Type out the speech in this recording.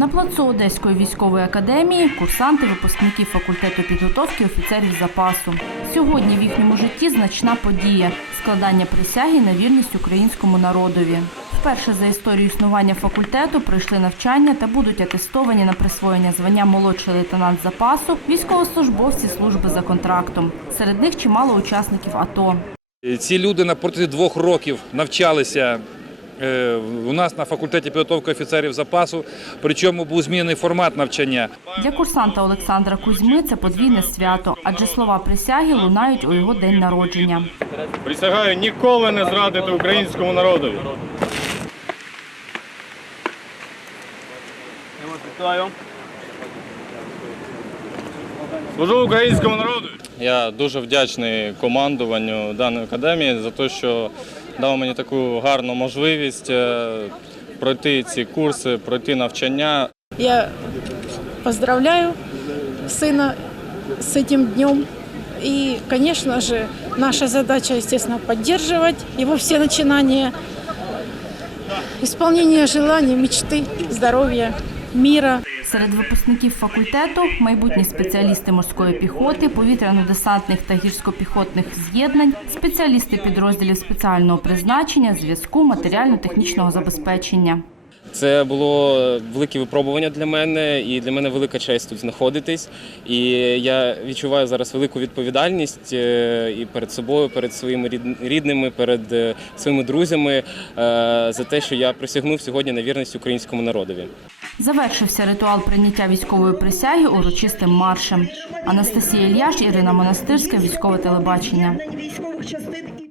На плацу Одеської військової академії курсанти випускники факультету підготовки офіцерів запасу. Сьогодні в їхньому житті значна подія складання присяги на вірність українському народові. Вперше за історію існування факультету пройшли навчання та будуть атестовані на присвоєння звання молодший лейтенант запасу військовослужбовці служби за контрактом. Серед них чимало учасників АТО. Ці люди на протязі двох років навчалися у нас на факультеті підготовки офіцерів запасу, причому був змінений формат навчання. Для курсанта Олександра Кузьми це подвійне свято, адже слова присяги лунають у його день народження. Присягаю ніколи не зрадити українському вітаю. Служу українському народу. Я дуже вдячний командуванню даної академії за те, що дав мені таку гарну можливість е, пройти ці курси, пройти навчання. Я поздравляю сына с этим днем. И, конечно же, наша задача, естественно, поддерживать его все начинания, исполнение желаний, мечты, здоровья, мира. Серед випускників факультету майбутні спеціалісти морської піхоти, повітряно-десантних та гірсько-піхотних з'єднань, спеціалісти підрозділів спеціального призначення, зв'язку, матеріально-технічного забезпечення. Це було велике випробування для мене, і для мене велика честь тут знаходитись. І я відчуваю зараз велику відповідальність е, і перед собою, перед своїми рідними, перед е, своїми друзями е, за те, що я присягнув сьогодні на вірність українському народові. Завершився ритуал прийняття військової присяги урочистим маршем. Анастасія Ільяш, Ірина Монастирська, військове телебачення.